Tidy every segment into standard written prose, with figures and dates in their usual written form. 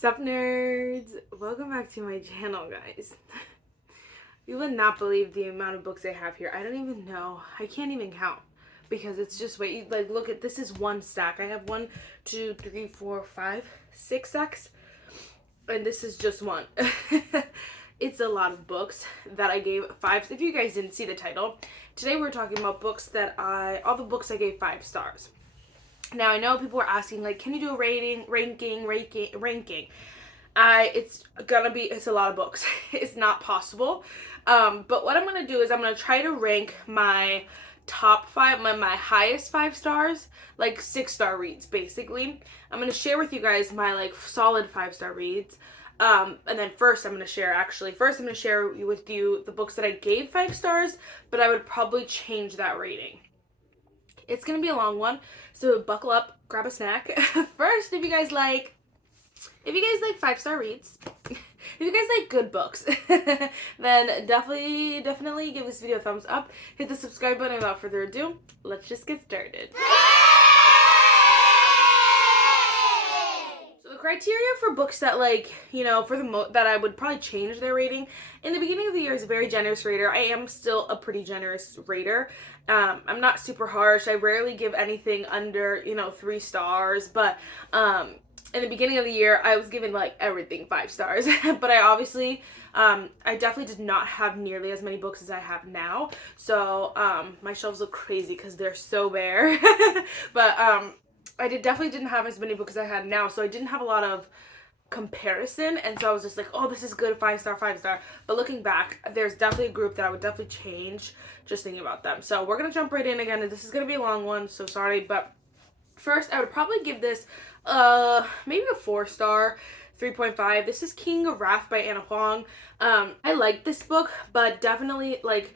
Sup nerds! Welcome back to my channel, guys. You would not believe the amount of books I have here. I don't even know. I can't even count because it's just wait. Like, look at this is one stack. I have 1, 2, 3, 4, 5, 6 stacks, and this is just one. It's a lot of books that I gave 5. If you guys didn't see the title, today we're talking about books that all the books I gave 5 stars. Now, I know people are asking, like, can you do a ranking? It's a lot of books. It's not possible. But what I'm going to do is I'm going to try to rank my top 5, my highest 5 stars, like 6-star reads, basically. I'm going to share with you guys my, like, solid 5-star reads. And then first I'm going to share with you the books that I gave 5 stars, but I would probably change that rating. It's going to be a long one, so buckle up, grab a snack. First, if you guys like 5-star reads, if you guys like good books, then definitely give this video a thumbs up. Hit the subscribe button. Without further ado, let's just get started. Criteria for books that, like, you know, that I would probably change their rating. In the beginning of the year is a very generous rater. I am still a pretty generous rater. I'm not super harsh. I rarely give anything under, 3 stars, but in the beginning of the year I was giving like everything 5 stars. But I definitely did not have nearly as many books as I have now. So my shelves look crazy because they're so bare. But I definitely didn't have as many books as I had now, so I didn't have a lot of comparison, and so I was just like, oh, this is good, 5-star, 5-star. But looking back, there's definitely a group that I would definitely change just thinking about them. So we're gonna jump right in again, and this is gonna be a long one, so sorry. But first, I would probably give this maybe a 4-star. 3.5. This is King of Wrath by Anna Huang. I like this book, but definitely, like,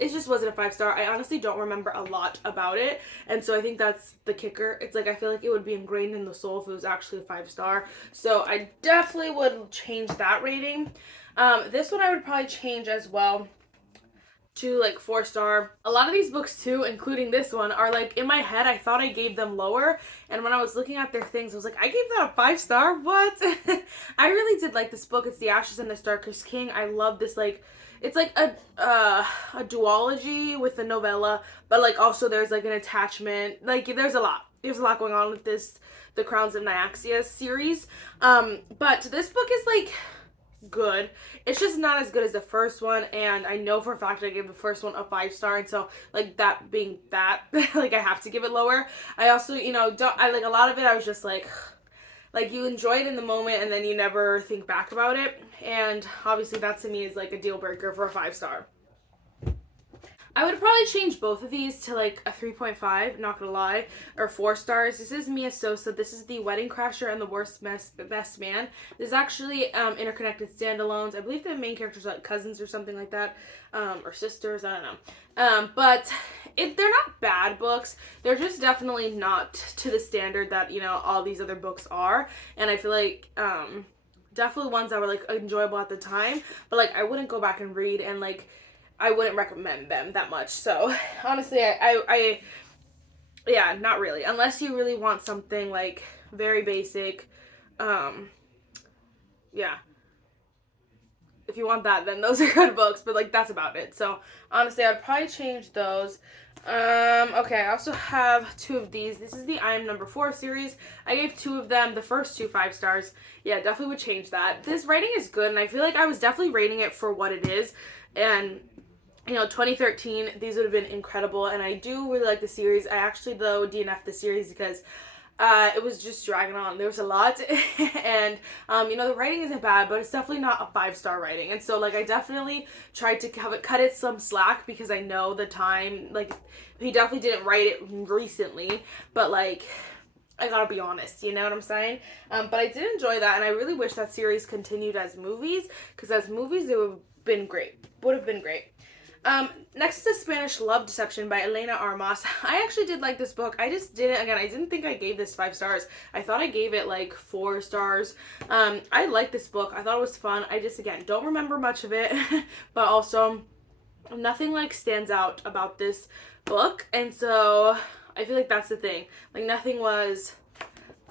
it just wasn't a 5-star. I honestly don't remember a lot about it, and so I think that's the kicker. It's like I feel like it would be ingrained in the soul if it was actually a 5-star. So I definitely would change that rating. This one I would probably change as well to like 4-star. A lot of these books too, including this one, are like in my head I thought I gave them lower, and when I was looking at their things I was like, I gave that a 5-star? What? I really did like this book. It's The Ashes and the Starkest King. I love this, like, it's like a duology with a novella, but like also there's like an attachment. Like there's a lot going on with this The Crowns of Nyaxia series. But this book is like good. It's just not as good as the first one, and I know for a fact I gave the first one a 5-star, and so like that being that, like I have to give it lower. I also, I like a lot of it I was just like you enjoy it in the moment and then you never think back about it, and obviously that to me is like a deal breaker for a 5-star. I would probably change both of these to like a 3.5, not gonna lie, or 4 stars. This is Mia Sosa. This is The Wedding Crasher and The Worst Best Man. This is actually interconnected standalones. I believe the main characters are like cousins or something like that, or sisters, I don't know. But they're not bad books. They're just definitely not to the standard that, all these other books are. And I feel like definitely ones that were like enjoyable at the time, but like I wouldn't go back and read, and like I wouldn't recommend them that much. So honestly, yeah, not really. Unless you really want something like very basic. Yeah. If you want that, then those are good books, but like that's about it. So honestly, I'd probably change those. Okay, I also have 2 of these. This is the I Am Number 4 series. I gave 2 of them, the first 2 5 stars. Yeah, definitely would change that. This writing is good, and I feel like I was definitely rating it for what it is. And 2013, these would have been incredible, and I do really like the series. I actually, though, DNF'd the series because it was just dragging on. There was a lot, and the writing isn't bad, but it's definitely not a 5-star writing. And so like I definitely tried to cut it some slack because I know the time, like he definitely didn't write it recently, but like I gotta be honest, you know what I'm saying? But I did enjoy that, and I really wish that series continued as movies, because as movies it would have been great. Next is Spanish Love Deception by Elena Armas. I actually did like this book. I didn't think I gave this 5 stars. I thought I gave it like 4 stars. I liked this book. I thought it was fun. I just, again, don't remember much of it, but also nothing like stands out about this book, and so I feel like that's the thing. Like nothing was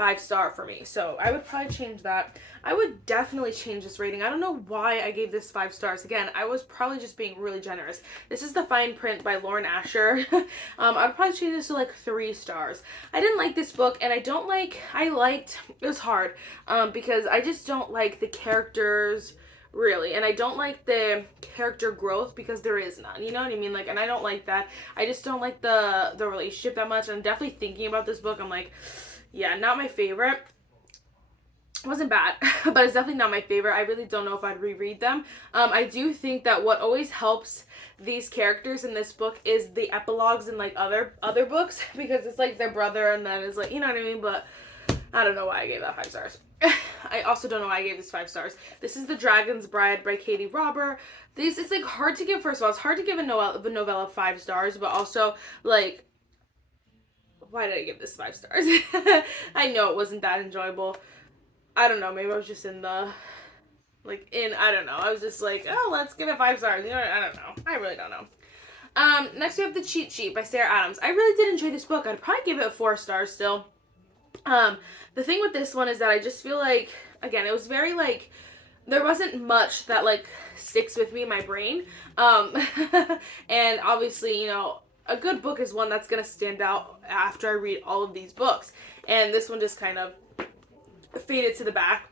5-star for me. So I would probably change that. I would definitely change this rating. I don't know why I gave this 5 stars. Again, I was probably just being really generous. This is The Fine Print by Lauren Asher. I'd probably change this to like 3 stars. I didn't like this book, and it was hard, because I just don't like the characters really, and I don't like the character growth because there is none, you know what I mean? Like, and I don't like that. I just don't like the relationship that much. I'm definitely thinking about this book. I'm like, yeah, not my favorite. It wasn't bad, but it's definitely not my favorite. I really don't know if I'd reread them. I do think that what always helps these characters in this book is the epilogues in like other books, because it's like their brother, and then it's like, you know what I mean? But I don't know why I gave that 5 stars. I also don't know why I gave this 5 stars. This is The Dragon's Bride by Katie Robber. It's like hard to give, first of all, it's hard to give a novella 5 stars, but also like, why did I give this 5 stars? I know it wasn't that enjoyable. I don't know, maybe I was just I don't know. I was just like, oh, let's give it 5 stars. You know, I don't know. I really don't know. Next we have The Cheat Sheet by Sarah Adams. I really did enjoy this book. I'd probably give it 4 stars still. The thing with this one is that I just feel like, again, it was very like, there wasn't much that like sticks with me in my brain. And obviously, you know, a good book is one that's gonna stand out after I read all of these books. And this one just kind of faded to the back.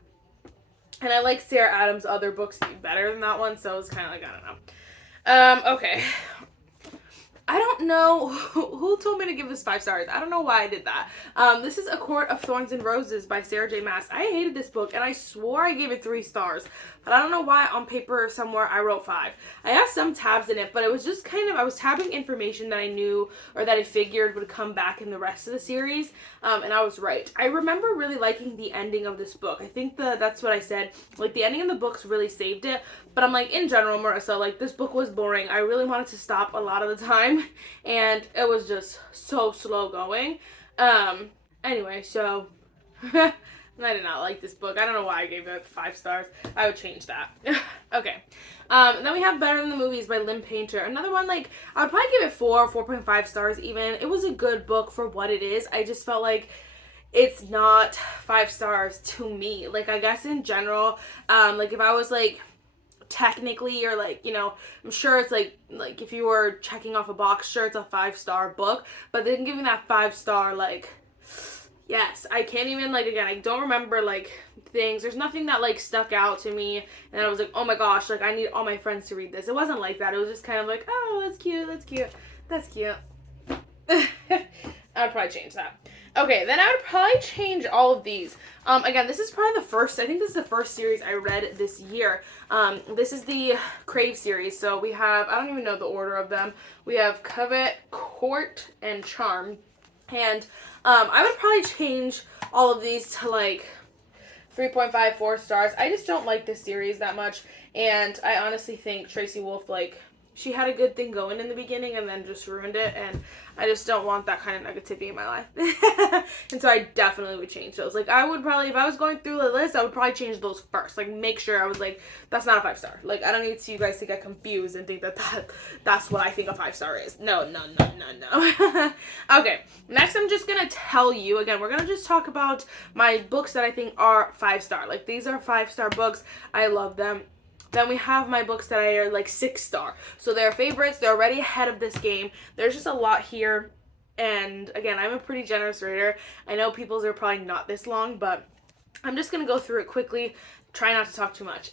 And I like Sarah Adams' other books better than that one, so it's kind of like, I don't know. Okay. I don't know who told me to give this 5 stars. I don't know why I did that. This is A Court of Thorns and Roses by Sarah J. Maas. I hated this book, and I swore I gave it 3 stars. But I don't know why on paper somewhere I wrote 5. I have some tabs in it, but it was just kind of, I was tabbing information that I knew or that I figured would come back in the rest of the series, and I was right. I remember really liking the ending of this book. I think that's what I said. Like, the ending of the books really saved it, but I'm like, in general, Marissa, like, this book was boring. I really wanted to stop a lot of the time, and it was just so slow going. Anyway, so I did not like this book. I don't know why I gave it 5 stars. I would change that. Okay. Then we have Better Than the Movies by Lynn Painter. Another one, like, I would probably give it 4.5 stars even. It was a good book for what it is. I just felt like it's not 5 stars to me. Like, I guess in general, like, if I was, like, technically, or like, you know, I'm sure it's like if you were checking off a box, sure, it's a 5-star book, but then giving that 5 star, like, yes, I can't even, like, again, I don't remember, like, things. There's nothing that, like, stuck out to me, and I was like, oh my gosh, like, I need all my friends to read this. It wasn't like that. It was just kind of like, oh, that's cute, that's cute, that's cute. I would probably change that. Okay, then I would probably change all of these. Again, this is probably I think this is the first series I read this year. This is the Crave series. So we have, I don't even know the order of them. We have Covet, Court, and Charm. And I would probably change all of these to like 3.5, 4 stars. I just don't like this series that much. And I honestly think Tracy Wolf, like, she had a good thing going in the beginning and then just ruined it, and I just don't want that kind of negativity in my life. And so I definitely would change those. Like, I would probably, if I was going through the list, I would probably change those first. Like, make sure I was like, that's not a 5 star. Like, I don't need you guys to get confused and think that's what I think a 5 star is. No. Okay, next I'm just gonna tell you, again, we're gonna just talk about my books that I think are 5 star. Like, these are 5-star books. I love them. Then we have my books that are like 6 star. So they're favorites. They're already ahead of this game. There's just a lot here. And again, I'm a pretty generous reader. I know people's are probably not this long, but I'm just going to go through it quickly. Try not to talk too much.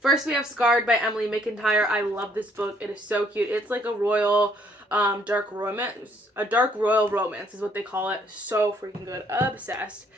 First, we have Scarred by Emily McIntyre. I love this book. It is so cute. It's like a royal dark romance. A dark royal romance is what they call it. So freaking good. Obsessed.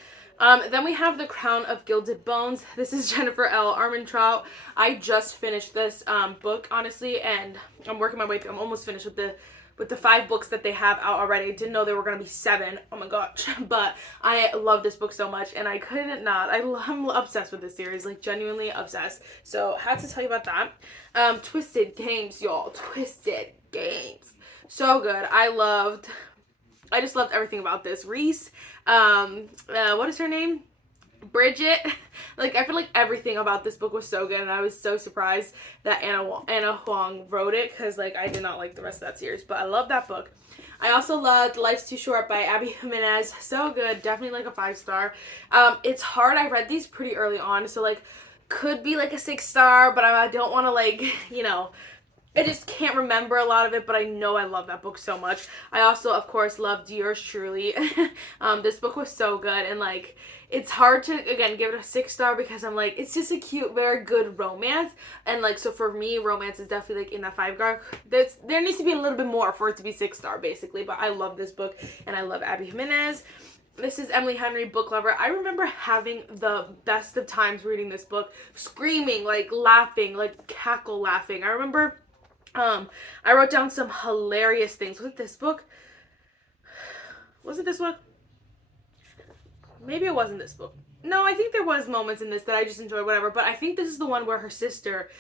Then we have The Crown of Gilded Bones. This is Jennifer L. Armentrout. I just finished this book, honestly, and I'm working my way through. I'm almost finished with the 5 books that they have out already. I didn't know there were going to be 7. Oh my gosh. But I love this book so much, and I couldn't not. I'm obsessed with this series, like, genuinely obsessed. So, had to tell you about that. Twisted Games, y'all. Twisted Games. So good. I just loved everything about this. Reese, what is her name? Bridget, like, I feel like everything about this book was so good, and I was so surprised that Anna Huang wrote it, because, like, I did not like the rest of that series, but I love that book. I also loved Life's Too Short by Abby Jimenez. So good. Definitely like a 5-star. It's hard. I read these pretty early on, so, like, could be like a 6-star, but I don't want to, like, you know, I just can't remember a lot of it, but I know I love that book so much. I also, of course, loved Yours Truly. This book was so good, and, like, it's hard to, again, give it a 6-star because I'm like, it's just a cute, very good romance, and, like, so for me, romance is definitely, like, in that 5-star. There needs to be a little bit more for it to be 6-star, basically, but I love this book, and I love Abby Jimenez. This is Emily Henry, Book Lover. I remember having the best of times reading this book, screaming, like, laughing, like, cackle laughing. I remember, I wrote down some hilarious things. Was it this book? Was it this book? Maybe it wasn't this book. No, I think there was moments in this that I just enjoyed, whatever. But I think this is the one where her sister,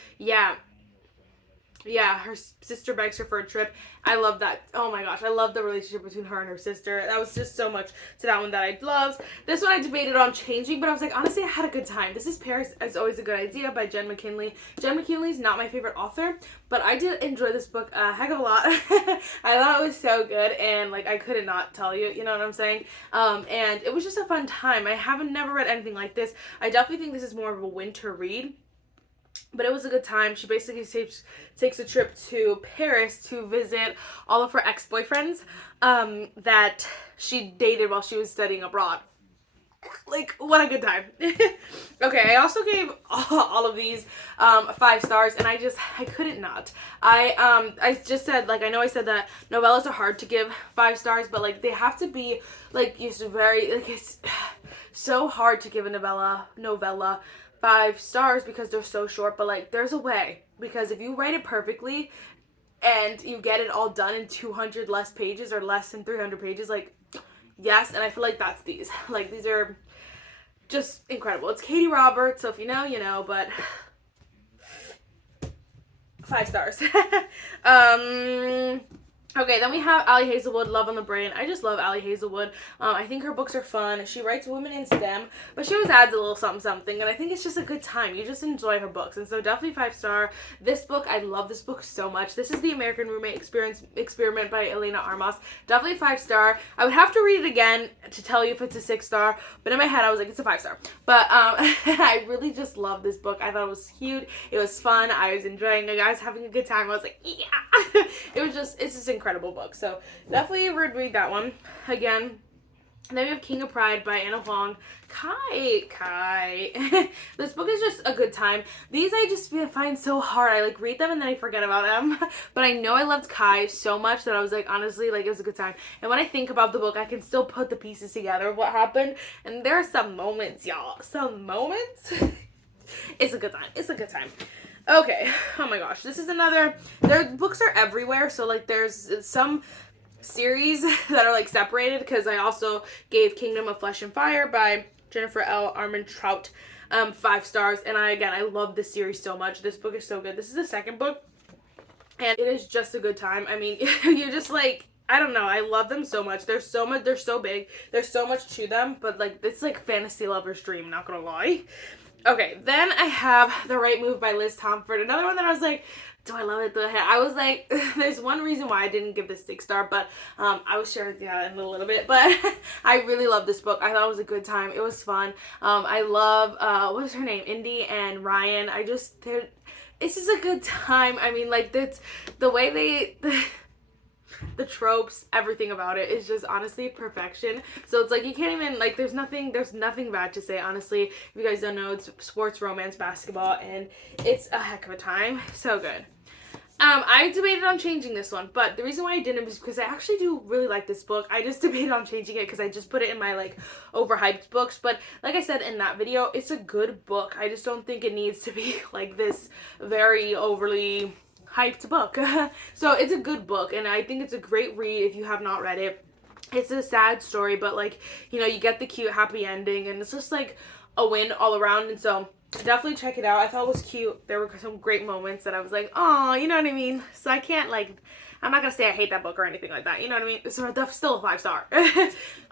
her sister begs her for a trip. I love that. Oh my gosh, I love the relationship between her and her sister. That was just so much to that one that I loved. This one I debated on changing, but I was like, honestly, I had a good time. This is Paris is Always a Good Idea by Jen McKinley. Jen McKinley is not my favorite author, but I did enjoy this book a heck of a lot. I thought it was so good, and, like, I couldn't not tell you, you know what I'm saying? And it was just a fun time. I haven't never read anything like this. I definitely think this is more of a winter read, but it was a good time. She basically takes a trip to Paris to visit all of her ex-boyfriends that she dated while she was studying abroad. Like, what a good time. Okay, I also gave all of these 5 stars, and I couldn't not. I just said, like, I know I said that novellas are hard to give 5 stars, but, like, they have to be, like, it's so hard to give a novella 5 stars because they're so short, but, like, there's a way, because if you write it perfectly and you get it all done in 200 less pages or less than 300 pages, like, yes, and I feel like that's these. Like, these are just incredible. It's Katie Roberts, so if you know, you know, but 5 stars. Okay, then we have Ali Hazelwood, Love on the Brain. I just love Ali Hazelwood. I think her books are fun. She writes women in STEM, but she always adds a little something, and I think it's just a good time. You just enjoy her books, and so definitely 5-star. This book, I love this book so much. This is The American Roommate Experiment by Elena Armas. Definitely 5-star. I would have to read it again to tell you if it's a 6-star, but in my head, I was like, it's a 5-star. But I really just love this book. I thought it was cute. It was fun. I was enjoying it. I was having a good time. I was like, yeah. It's just incredible book, so definitely would read that one again. And then we have King of Pride by Anna Huang. Kai. This book is just a good time. These I just find so hard. I, like, read them and then I forget about them. But I know I loved Kai so much that I was like, honestly, like, it was a good time. And when I think about the book, I can still put the pieces together of what happened. And there are some moments, y'all. Some moments. It's a good time. It's a good time. Okay, oh my gosh, this is another, their books are everywhere, so, like, there's some series that are, like, separated, because I also gave Kingdom of Flesh and Fire by Jennifer L. Armentrout 5 stars, and I love this series so much. This book is so good. This is the second book, and it is just a good time. I mean, you're just, like, I don't know, I love them so much. They're so big, there's so much to them, but, like, it's like fantasy lover's dream, not gonna lie. Okay, then I have The Right Move by Liz Tomford. Another one that I was like, do I love it? I was like, there's one reason why I didn't give this 6-star, but I will share that in a little bit. But I really love this book. I thought it was a good time. It was fun. I love, what was her name? Indy and Ryan. It's just a good time. I mean, like, the way the tropes, everything about it is just honestly perfection. So it's like, you can't even, like, there's nothing bad to say, honestly. If you guys don't know, it's sports, romance, basketball, and it's a heck of a time. So good. I debated on changing this one, but the reason why I didn't was because I actually do really like this book. I just debated on changing it because I just put it in my, like, overhyped books, but like I said in that video, it's a good book. I just don't think it needs to be, like, this very overly hyped book. So it's a good book, and I think it's a great read if you have not read it. It's a sad story, but, like, you know, you get the cute happy ending, and it's just, like, a win all around, and so definitely check it out. I thought it was cute. There were some great moments that I was like, oh, you know what I mean? So I I'm not gonna say I hate that book or anything like that, you know what I mean? So that's still a 5-star.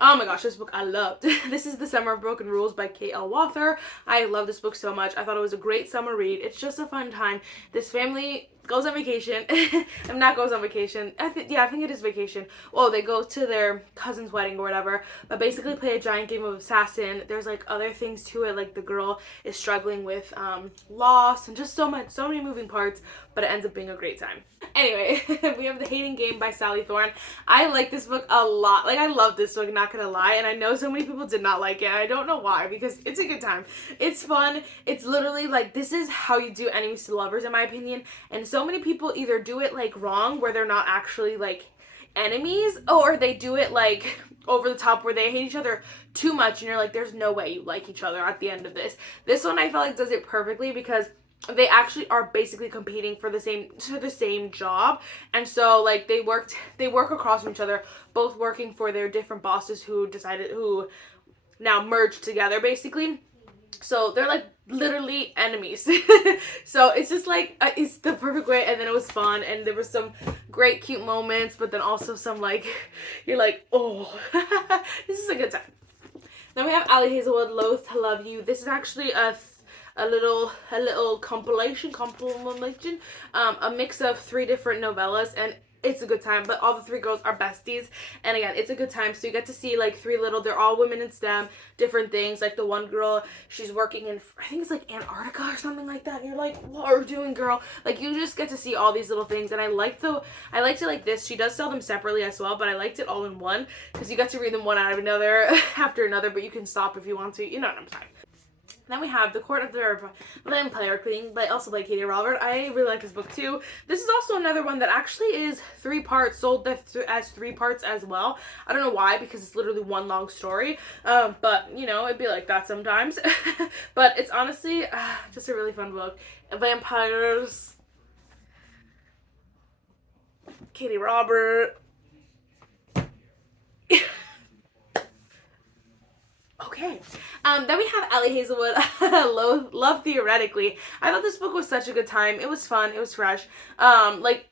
Oh my gosh, this book I loved. This is The Summer of Broken Rules by K.L. Walther. I love this book so much. I thought it was a great summer read. It's just a fun time. This family goes on vacation. I'm not goes on vacation. I think it is vacation. Well, they go to their cousin's wedding or whatever, but basically play a giant game of assassin. There's like other things to it, like the girl is struggling with loss and just so many moving parts, but it ends up being a great time. Anyway, we have The Hating Game by Sally Thorne. I like this book a lot. Like, I love this book, not gonna lie, and I know so many people did not like it, and I don't know why, because it's a good time. It's fun. It's literally like, this is how you do enemies to lovers, in my opinion, and so many people either do it like wrong, where they're not actually like enemies, or they do it like over the top where they hate each other too much, and you're like, there's no way you like each other at the end of this. This one I feel like does it perfectly, because they actually are basically competing for the same job, and so like they work across from each other, both working for their different bosses who now merged together basically. So they're like literally enemies. So it's just like it's the perfect way, and then it was fun, and there was some great cute moments, but then also some like you're like, oh, this is a good time. Then we have Ali Hazelwood, Loath to Love You. This is actually a little compilation, a mix of 3 different novellas, and it's a good time. But all the 3 girls are besties, and again, it's a good time. So you get to see like 3 they're all women in STEM, different things. Like the one girl, she's working in, I think it's like Antarctica or something like that, and you're like, what are you doing, girl? Like, you just get to see all these little things, and I liked it like this. She does sell them separately as well, but I liked it all in one, because you get to read them one out of another after another, but you can stop if you want to, you know what I'm saying. Then we have The Court of the Vampire Queen, also by Katie Robert. I really like this book too. This is also another one that actually is 3 parts, sold as 3 parts as well. I don't know why, because it's literally one long story. But, you know, it'd be like that sometimes. But it's honestly just a really fun book. Vampires. Katie Robert. Okay. Then we have Ali Hazelwood, Love Theoretically. I thought this book was such a good time. It was fun. It was fresh. Like,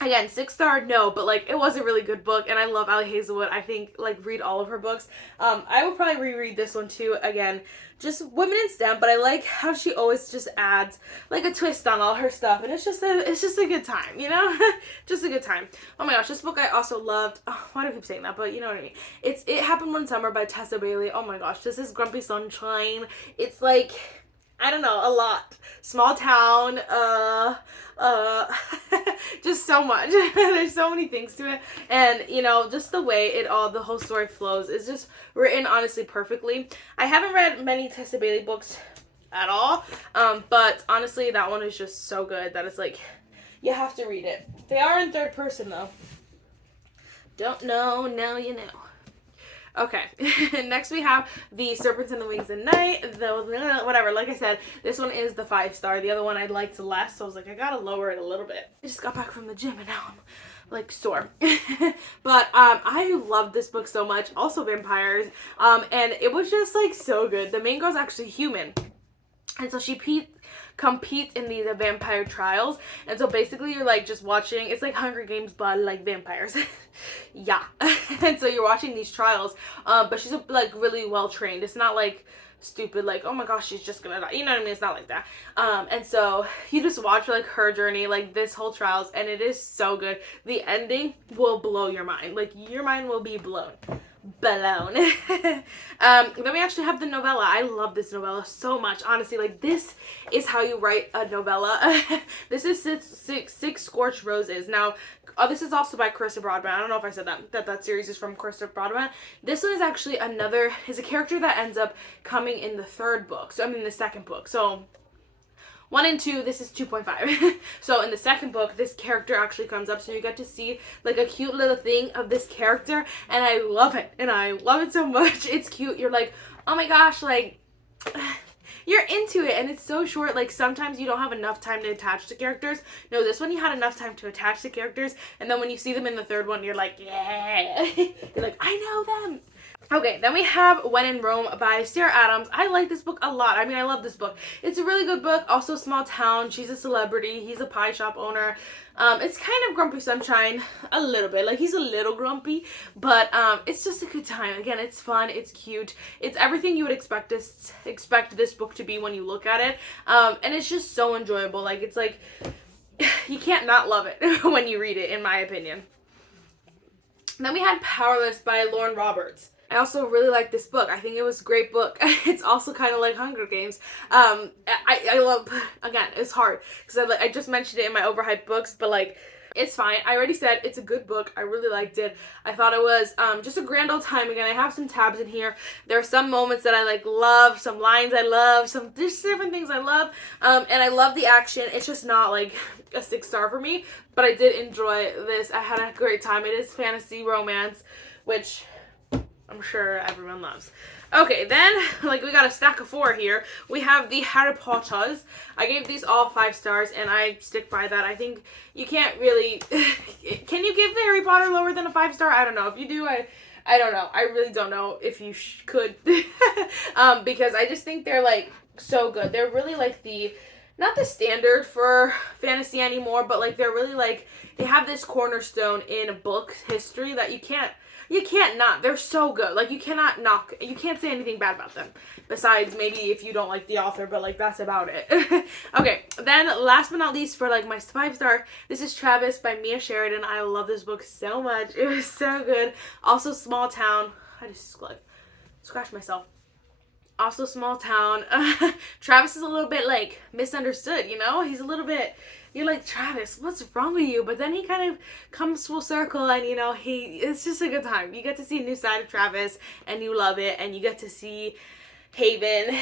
again, 6-star, no, but like, it was a really good book, and I love Ali Hazelwood. I think, like, read all of her books. I will probably reread this one too. Again, just women in STEM, but I like how she always just adds like a twist on all her stuff, and it's just a good time, you know? Just a good time. Oh my gosh, this book I also loved. Oh, why do I keep saying that? But you know what I mean. It Happened One Summer by Tessa Bailey. Oh my gosh, this is Grumpy Sunshine. It's like, I don't know, a lot. Small town, just so much. There's so many things to it, and you know, just the way the whole story flows is just written honestly perfectly. I haven't read many Tessa Bailey books at all, but honestly, that one is just so good that it's like, you have to read it. They are in 3rd person though. Don't know, now you know. Okay, next we have The Serpents and the Wings at Night, whatever, like I said, this one is the 5-star, the other one I liked less, so I was like, I gotta lower it a little bit. I just got back from the gym, and now I'm, like, sore. But, I love this book so much, also vampires, and it was just, like, so good. The main girl's actually human, and so she compete in these vampire trials, and so basically you're like just watching, it's like Hunger Games but like vampires. Yeah. And so you're watching these trials, but she's like really well trained. It's not like stupid like, oh my gosh, she's just gonna die, you know what I mean? It's not like that. And so you just watch like her journey, like this whole trials, and it is so good. The ending will blow your mind, like your mind will be blown. Then we actually have the novella. I love this novella so much, honestly. Like, this is how you write a novella. This is Six Scorched Roses. Now, this is also by Carissa Broadbent. I don't know if I said that series is from Carissa Broadbent. This one is actually is a character that ends up coming in the 3rd book. So, I mean, the 2nd book. So, 1 and 2, this is 2.5. So in the 2nd book, this character actually comes up, so you get to see like a cute little thing of this character, and I love it. And I love it so much. It's cute. You're like, oh my gosh, like, you're into it, and it's so short. Like, sometimes you don't have enough time to attach to characters. No, this one you had enough time to attach to characters, and then when you see them in the 3rd one, you're like, yeah. You're like, I know them. Okay, then we have When in Rome by Sarah Adams. I like this book a lot. I mean, I love this book. It's a really good book. Also, small town. She's a celebrity. He's a pie shop owner. It's kind of Grumpy Sunshine, a little bit. Like, he's a little grumpy, but it's just a good time. Again, it's fun. It's cute. It's everything you would expect this book to be when you look at it. And it's just so enjoyable. Like, it's like, you can't not love it when you read it, in my opinion. Then we had Powerless by Lauren Roberts. I also really like this book. I think it was a great book. It's also kind of like Hunger Games. I love, again, it's hard because I just mentioned it in my overhyped books, but like, it's fine. I already said it's a good book. I really liked it. I thought it was just a grand old time. Again, I have some tabs in here. There are some moments that I like love, some lines I love, some just different things I love. And I love the action. It's just not like a 6-star for me, but I did enjoy this. I had a great time. It is fantasy romance, which I'm sure everyone loves. Okay, then, like, we got a stack of 4 here. We have the Harry Potters. I gave these all 5 stars, and I stick by that. I think you can't really... Can you give the Harry Potter lower than a 5-star? I don't know. If you do, I don't know. I really don't know if you could. Because I just think they're, like, so good. They're really, like, not the standard for fantasy anymore, but, like, they're really, like, they have this cornerstone in book history that you can't not. They're so good. Like, you can't say anything bad about them. Besides, maybe if you don't like the author, but, like, that's about it. Okay, then last but not least for, like, my 5-star, this is Travis by Mia Sheridan. I love this book so much. It was so good. Also, Small Town. I just, like, scratched myself. Also, Small Town. Travis is a little bit, like, misunderstood, you know? He's a little bit... You're like, Travis, what's wrong with you? But then he kind of comes full circle and, you know, it's just a good time. You get to see a new side of Travis and you love it. And you get to see Haven.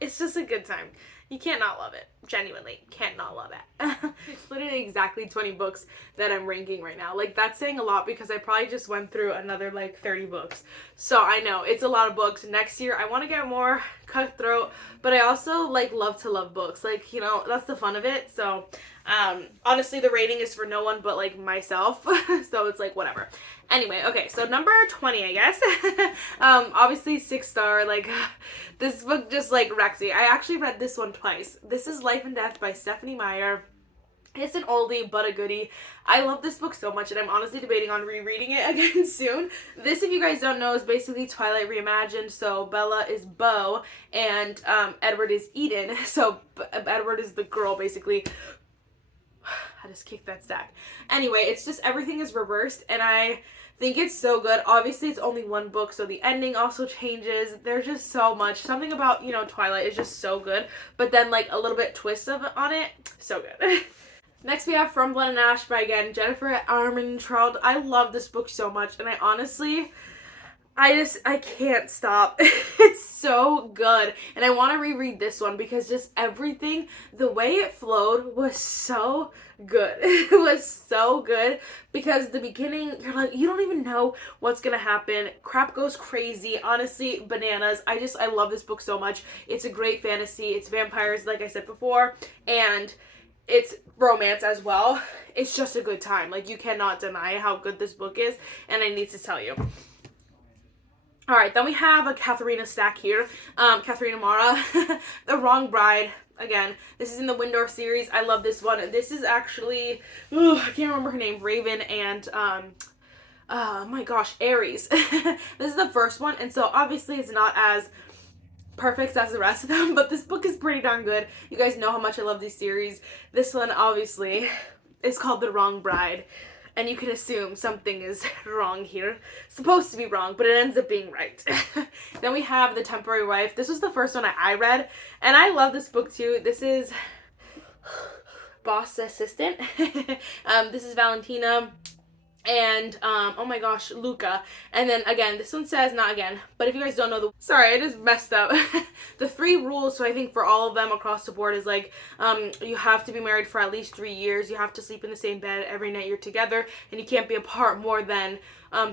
It's just a good time. You can't not love it. Genuinely. Can't not love it. It's literally exactly 20 books that I'm ranking right now. Like, that's saying a lot because I probably just went through another, like, 30 books. So, I know. It's a lot of books. Next year, I want to get more cutthroat. But I also, like, love to love books. Like, you know, that's the fun of it. So, honestly, the rating is for no one but, like, myself. So, it's like, whatever. Anyway, okay, so number 20, I guess. Obviously 6-star, like, this book just, like, wrecks me. I actually read this one twice. This is Life and Death by Stephanie Meyer. It's an oldie, but a goodie. I love this book so much, and I'm honestly debating on rereading it again soon. This, if you guys don't know, is basically Twilight reimagined. So Bella is Beau, and Edward is Eden. So Edward is the girl, basically. I just kicked that stack. Anyway, it's just everything is reversed, and I think it's so good. Obviously, it's only one book, so the ending also changes. There's just so much. Something about, you know, Twilight is just so good, but then, like, a little bit twist on it, so good. Next, we have From Blood and Ash by, again, Jennifer Armentrout. I love this book so much, and I honestly... I can't stop. It's so good. And I want to reread this one because just everything, the way it flowed was so good. It was so good because the beginning, you're like, you don't even know what's going to happen. Crap goes crazy. Honestly, bananas. I love this book so much. It's a great fantasy. It's vampires, like I said before. And it's romance as well. It's just a good time. Like, you cannot deny how good this book is. And I need to tell you. Alright, then we have a Katharina stack here. Katharina Mara, The Wrong Bride. Again, this is in the Windor series. I love this one. This is actually, I can't remember her name, Raven and, oh my gosh, Aries. This is the first one, and so obviously it's not as perfect as the rest of them, but this book is pretty darn good. You guys know how much I love these series. This one, obviously, is called The Wrong Bride. And you can assume something is wrong here. It's supposed to be wrong, but it ends up being right. Then we have The Temporary Wife. This was the first one I read, and I love this book too. This is Boss Assistant. This is Valentina. And, oh my gosh, Luca. And then, again, this one says, not again, but if you guys don't know sorry, I just messed up. The 3 rules, so I think for all of them across the board is, like, you have to be married for at least 3 years, you have to sleep in the same bed every night you're together, and you can't be apart more than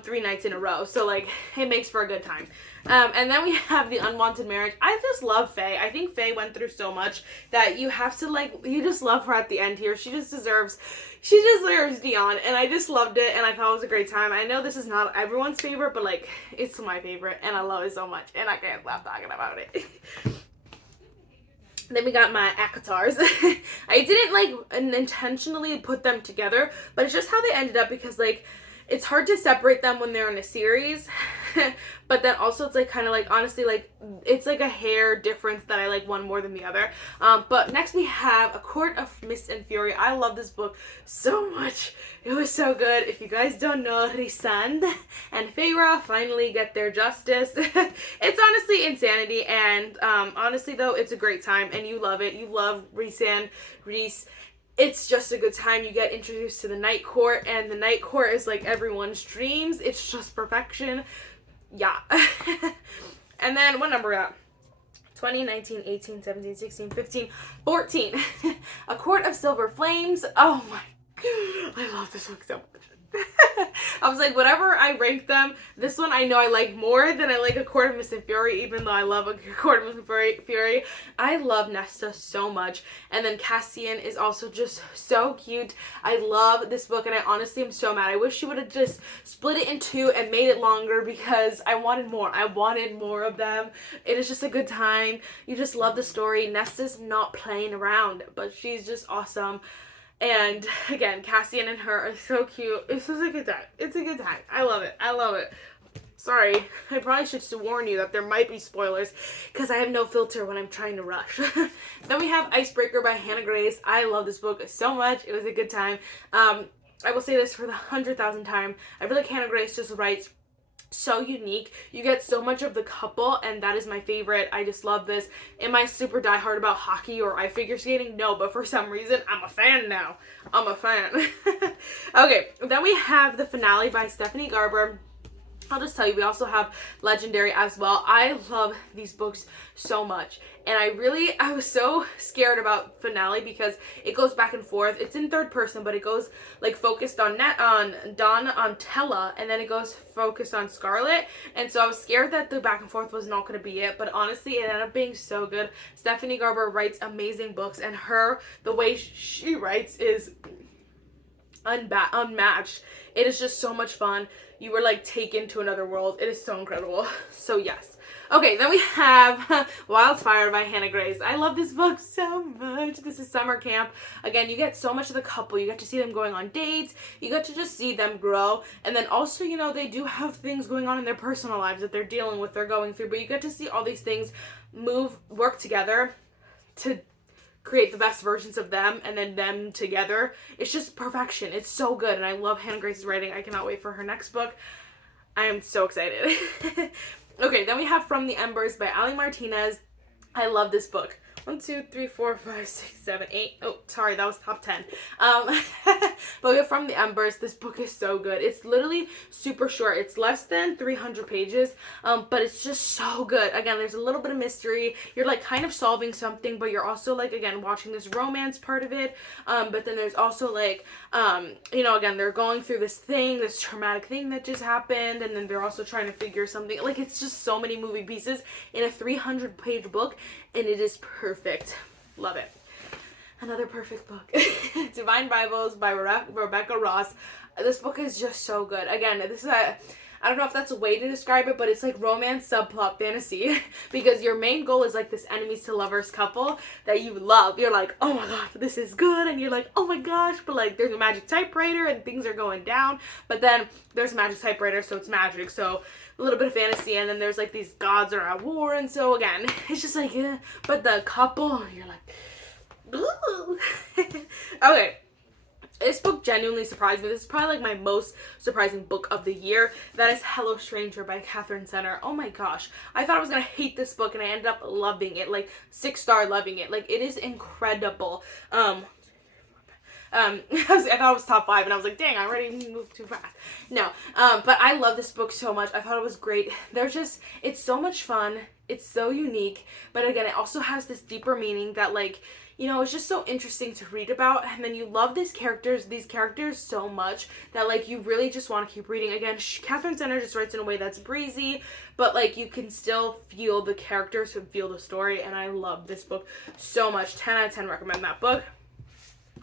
3 nights in a row. So like it makes for a good time. And then we have The Unwanted Marriage. I just love Faye. I think Faye went through so much that you have to like, you just love her at the end here. She deserves Dion, and I just loved it, and I thought it was a great time. I know this is not everyone's favorite, but like it's my favorite, and I love it so much, and I can't stop talking about it. Then we got my ACOTARs. I didn't like intentionally put them together, but it's just how they ended up, because like it's hard to separate them when they're in a series. But then also it's like kind of like, honestly, like it's like a hair difference that I like one more than the other. But next we have A Court of Mist and Fury. I love this book so much. It was so good. If you guys don't know, Rhysand and Feyre finally get their justice. It's honestly insanity, and honestly though, it's a great time, and you love it. You love Rhysand, Rhys. It's just a good time. You get introduced to the Night Court, and the Night Court is like everyone's dreams. It's just perfection. Yeah. And then what number are we at? 20, 19, 18, 17, 16, 15, 14. A Court of Silver Flames. Oh my God. I love this book so much. I was like, whatever I rank them, this one I know I like more than I like A Court of Mist and Fury, even though I love A Court of Mist and Fury. I love Nesta so much. And then Cassian is also just so cute. I love this book, and I honestly am so mad. I wish she would have just split it in two and made it longer, because I wanted more. I wanted more of them. It is just a good time. You just love the story. Nesta's not playing around, but she's just awesome. And again, Cassian and her are so cute. It's just a good time. It's a good time. I love it. I love it. Sorry, I probably should warn you that there might be spoilers, because I have no filter when I'm trying to rush. Then we have Icebreaker by Hannah Grace. I love this book so much. It was a good time. I will say this for the 100,000th time. I feel like Hannah Grace just writes so unique. You get so much of the couple, and that is my favorite. I just love this. Am I super diehard about hockey or I figure skating? No, but for some reason I'm a fan now. I'm a fan. Okay, then we have the finale by Stephanie Garber. I'll just tell you, we also have Legendary as well. I love these books so much, and I was so scared about finale because it goes back and forth. It's in third person, but it goes like focused on Tella, and then it goes focused on Scarlet, and so I was scared that the back and forth was not going to be it, but honestly it ended up being so good. Stephanie Garber writes amazing books, and the way she writes is unmatched. It is just so much fun. You were like taken to another world. It is so incredible. So yes. Okay, then we have Wildfire by Hannah Grace. I love this book so much. This is summer camp. Again, you get so much of the couple. You get to see them going on dates. You get to just see them grow. And then also, you know, they do have things going on in their personal lives that they're dealing with, they're going through. But you get to see all these things work together to create the best versions of them, and then them together. It's just perfection. It's so good, and I love Hannah Grace's writing. I cannot wait for her next book. I am so excited. Okay, then we have From the Embers by Ali Martinez. I love this book. 1, 2, 3, 4, 5, 6, 7, 8. Oh, sorry, that was top 10. But we have From the Embers. This book is so good. It's literally super short. It's less than 300 pages, but it's just so good. Again, there's a little bit of mystery. You're like kind of solving something, but you're also like, again, watching this romance part of it. But then there's also like, you know, again, they're going through this traumatic thing that just happened, and then they're also trying to figure something. Like, it's just so many moving pieces in a 300-page book, and it is perfect. Love it. Another perfect book. Divine Bibles by Rebecca Ross. This book is just so good. Again, this is I don't know if that's a way to describe it, but it's like romance subplot fantasy, because your main goal is like this enemies to lovers couple that you love. You're like, oh my gosh, this is good, and you're like, oh my gosh, but like there's a magic typewriter and things are going down, but then there's a magic typewriter, so it's magic, so a little bit of fantasy, and then there's like these gods are at war, and so again, it's just like, but the couple, you're like, ooh. Okay. This book genuinely surprised me. This is probably like my most surprising book of the year. That is Hello Stranger by Catherine Center. Oh my gosh. I thought I was going to hate this book, and I ended up loving it. Like 6-star loving it. Like, it is incredible. I thought it was top 5, and I was like, dang, I already moved too fast. No, but I love this book so much. I thought it was great. It's so much fun. It's so unique, but again, it also has this deeper meaning that, like, you know, it's just so interesting to read about, and then you love these characters so much that, like, you really just want to keep reading. Again, Catherine Center just writes in a way that's breezy, but, like, you can still feel the characters and feel the story, and I love this book so much. 10 out of 10 recommend that book.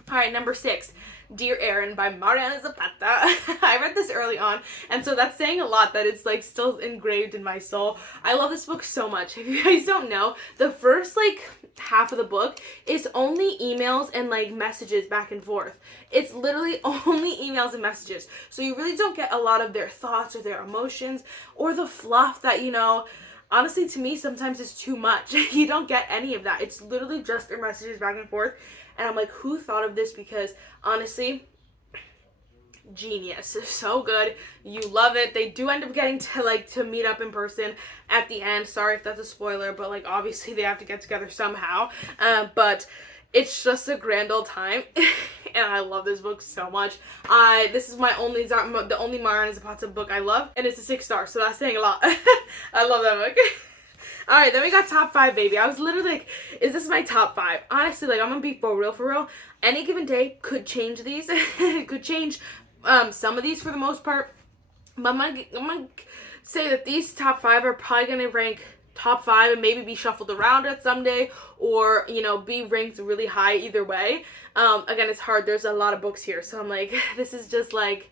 All right, number 6, Dear Erin by Mariana Zapata. I read this early on, and so that's saying a lot that it's, like, still engraved in my soul. I love this book so much. If you guys don't know, the first, like, half of the book is only emails and, like, messages back and forth. It's literally only emails and messages. So you really don't get a lot of their thoughts or their emotions or the fluff that, you know, honestly, to me, sometimes it's too much. You don't get any of that. It's literally just their messages back and forth. And I'm like, who thought of this? Because honestly, genius. So good. You love it. They do end up getting to meet up in person at the end. Sorry if that's a spoiler, but, like, obviously they have to get together somehow. But it's just a grand old time. And I love this book so much. This is the only Mariana Zapata book I love, and it's a 6 star, so that's saying a lot. I love that book. All right, then we got top 5, baby. I was literally like, is this my top 5? Honestly, like, I'm gonna be for real. Any given day could change these. It could change some of these for the most part. But I'm gonna say that these top 5 are probably gonna rank top 5 and maybe be shuffled around at someday, or, you know, be ranked really high either way. Again, it's hard. There's a lot of books here, so I'm like, this is just like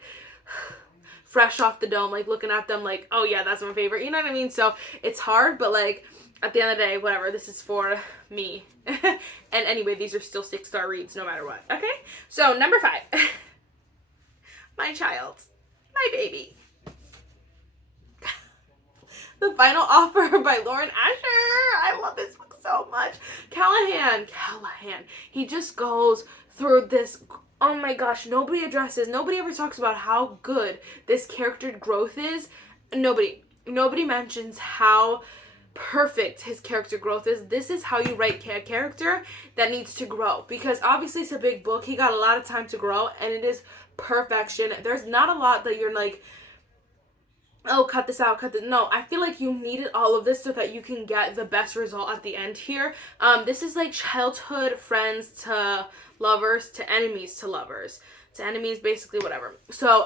fresh off the dome, like, looking at them like, oh yeah, that's my favorite, you know what I mean? So it's hard, but, like, at the end of the day, whatever, this is for me. And anyway, these are still 6 star reads no matter what. Okay, so number 5. My child, my baby. The Final Offer by Lauren Asher. I love this book so much. Callahan, he just goes through this. Oh my gosh, nobody ever talks about how good this character growth is. Nobody mentions how perfect his character growth is. This is how you write a character that needs to grow, because obviously it's a big book. He got a lot of time to grow, and it is perfection. There's not a lot that you're like, oh, cut this out, no, I feel like you needed all of this so that you can get the best result at the end here. This is like childhood friends to lovers to enemies to lovers to enemies, basically, whatever. So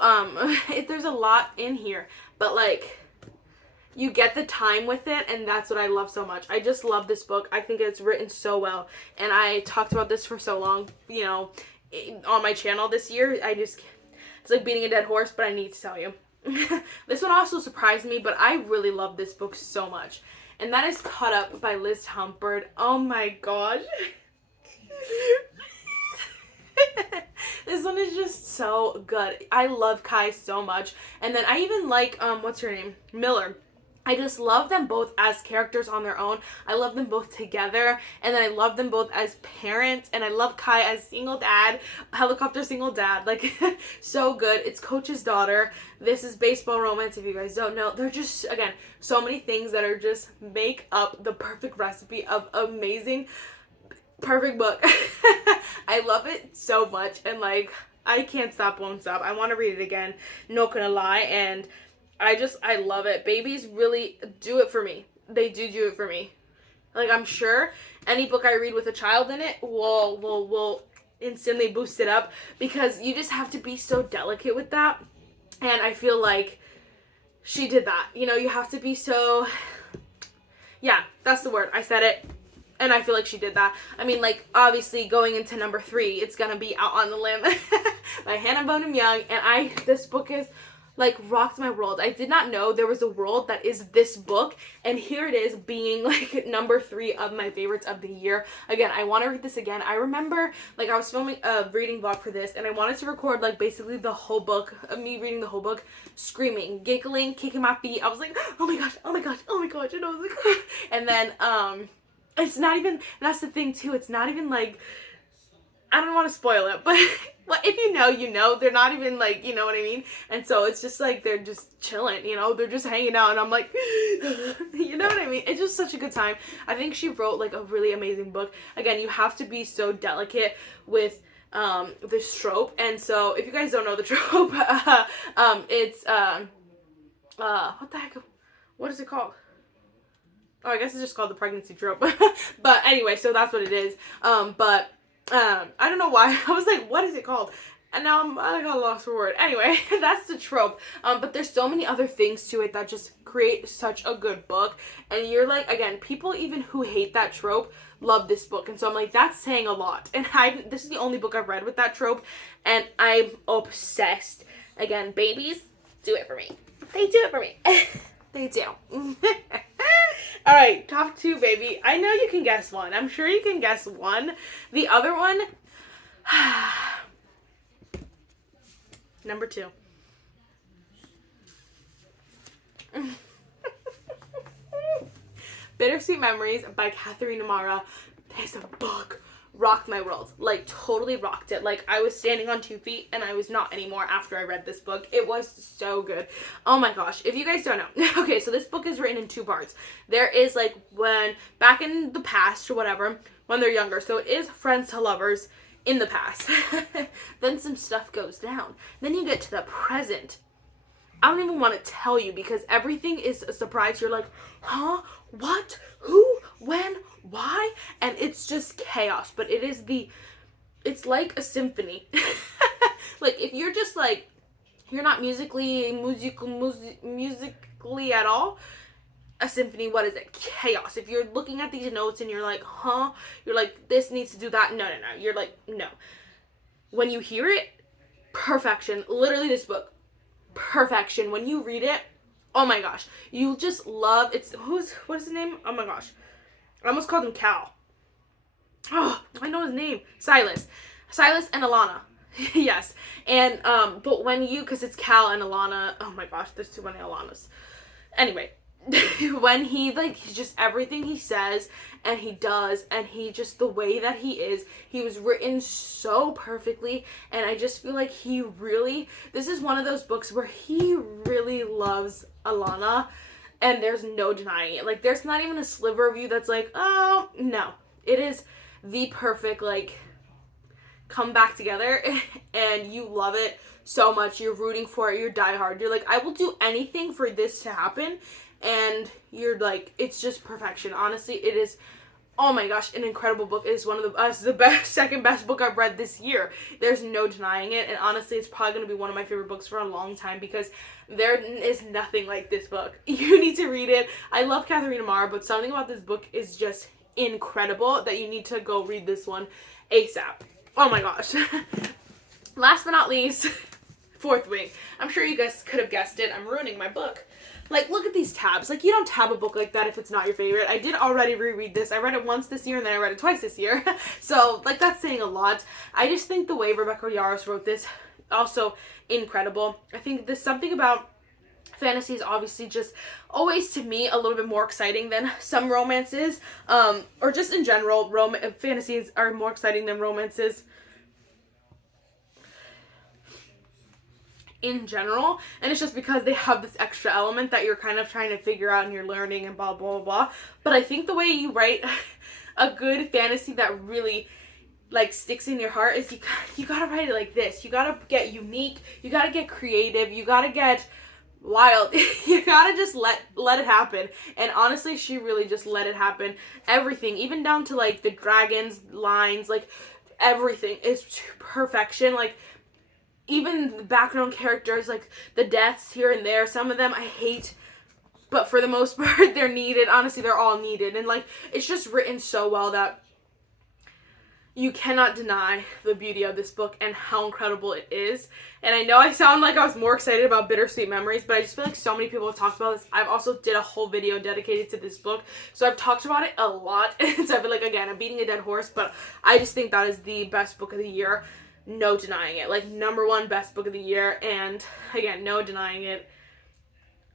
there's a lot in here, but, like, you get the time with it, and that's what I love so much. I just love this book. I think it's written so well, and I talked about this for so long, you know, on my channel this year. It's like beating a dead horse, but I need to tell you. This one also surprised me, but I really love this book so much, and that is Caught Up by Liz Humbird. Oh my gosh. This one is just so good. I love Kai so much, and then I even like what's her name, Miller. I just love them both as characters on their own. I love them both together, and then I love them both as parents, and I love Kai as helicopter single dad. Like, so good. It's Coach's daughter. This is baseball romance, if you guys don't know. They're just, again, so many things that are just make up the perfect recipe of amazing, perfect book. I love it so much, and, like, I can't stop, won't stop. I want to read it again, not gonna lie, and I love it. Babies really do it for me. They do it for me. Like, I'm sure any book I read with a child in it will instantly boost it up, because you just have to be so delicate with that. And I feel like she did that. You know, you have to be so, yeah, that's the word. I said it. And I feel like she did that. I mean, like, obviously going into number 3, it's gonna be Out on the Limb by Hannah Bonham Young. And this book is, like, rocked my world. I did not know there was a world that is this book, and here it is being, like, number 3 of my favorites of the year. Again, I want to read this again. I remember, like, I was filming a reading vlog for this, and I wanted to record, like, basically the whole book, of me reading the whole book, screaming, giggling, kicking my feet. I was like, oh my gosh, oh my gosh, oh my gosh, and I was like, and then, it's not even, that's the thing too, it's not even, like, I don't want to spoil it, but well, if you know, you know. They're not even, like, you know what I mean? And so it's just, like, they're just chilling, you know? They're just hanging out, and I'm like, you know what I mean? It's just such a good time. I think she wrote, like, a really amazing book. Again, you have to be so delicate with this trope. And so if you guys don't know the trope, it's what the heck, what is it called? Oh, I guess it's just called the pregnancy trope. But anyway, so that's what it is. I don't know why. I was like, what is it called? And now I got lost for word. Anyway, that's the trope. But there's so many other things to it that just create such a good book. And you're like, again, people even who hate that trope love this book. And so I'm like, that's saying a lot. And this is the only book I've read with that trope. And I'm obsessed. Again, babies do it for me. They do it for me. They do. All right, top 2, baby. I know you can guess one. I'm sure you can guess one. The other one, number 2. Bittersweet Memories by Catherine Amara. This book rocked my world. Like, totally rocked it. Like, I was standing on 2 feet, and I was not anymore after I read this book. It was so good. Oh my gosh. If you guys don't know. Okay, so this book is written in 2 parts. There is, like, when, back in the past or whatever, when they're younger. So it is friends to lovers in the past. Then some stuff goes down. Then you get to the present. I don't even want to tell you because everything is a surprise. You're like, huh? What? Who? When? Why? And it's just chaos. But it's like a symphony. Like, if you're just like, you're not musically at all, a symphony, what is it? Chaos. If you're looking at these notes and you're like, huh? You're like, this needs to do that. No. You're like, no. When you hear it, perfection. Literally, this book, perfection. When you read it, oh my gosh, you just love what is his name? Oh my gosh, I almost called him Cal. Oh, I know his name. Silas and Alana. Yes. And but because it's Cal and Alana, oh my gosh, there's too many Alanas. Anyway, when he's just everything he says and he does, and he just, the way that he was written so perfectly. And I just feel like this is one of those books where he really loves Alana, and there's no denying it. Like, there's not even a sliver of you that's like, oh no. It is the perfect, like, come back together, and you love it so much. You're rooting for it. You're diehard. You're like, I will do anything for this to happen. And you're like, it's just perfection. Honestly, it is, oh my gosh, an incredible book. It is one of the best, second best book I've read this year. There's no denying it. And honestly, it's probably going to be one of my favorite books for a long time because there is nothing like this book. You need to read it. I love Catherine Amara, but something about this book is just incredible that you need to go read this one ASAP. Oh my gosh. Last but not least, Fourth Wing. I'm sure you guys could have guessed it. I'm ruining my book. Like, look at these tabs. Like, you don't tab a book like that if it's not your favorite. I did already reread this. I read it once this year, and then I read it twice this year. So, like, that's saying a lot. I just think the way Rebecca Yarros wrote this, also incredible. I think there's something about fantasy is obviously just always, to me, a little bit more exciting than some romances. Or just in general, fantasies are more exciting than romances in general, and it's just because they have this extra element that you're kind of trying to figure out and you're learning and blah blah blah. But I think the way you write a good fantasy that really, like, sticks in your heart is you gotta write it like this. You gotta get unique, you gotta get creative, you gotta get wild. You gotta just let it happen. And honestly, she really just let it happen. Everything, even down to, like, the dragons lines, like, everything is perfection. Like, even the background characters, like the deaths here and there, some of them I hate, but for the most part, they're needed. Honestly, they're all needed. And, like, it's just written so well that you cannot deny the beauty of this book and how incredible it is. And I know I sound like I was more excited about Bittersweet Memories, but I just feel like so many people have talked about this. I've also did a whole video dedicated to this book, so I've talked about it a lot. So I feel like, again, I'm beating a dead horse, but I just think that is the best book of the year. No denying it. Like, number 1 best book of the year. And again, no denying it.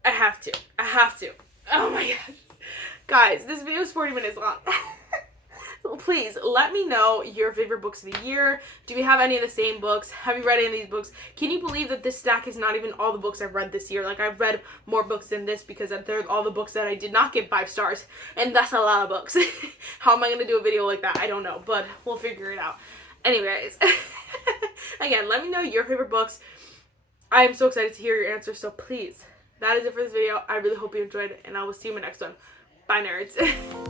I have to. Oh my gosh. Guys, this video is 40 minutes long. Please let me know your favorite books of the year. Do you have any of the same books? Have you read any of these books? Can you believe that this stack is not even all the books I've read this year? Like, I've read more books than this because they're all the books that I did not give 5 stars. And that's a lot of books. How am I going to do a video like that? I don't know, but we'll figure it out. Anyways, again, let me know your favorite books. I am so excited to hear your answers, so please, that is it for this video. I really hope you enjoyed it, and I will see you in my next one. Bye, nerds.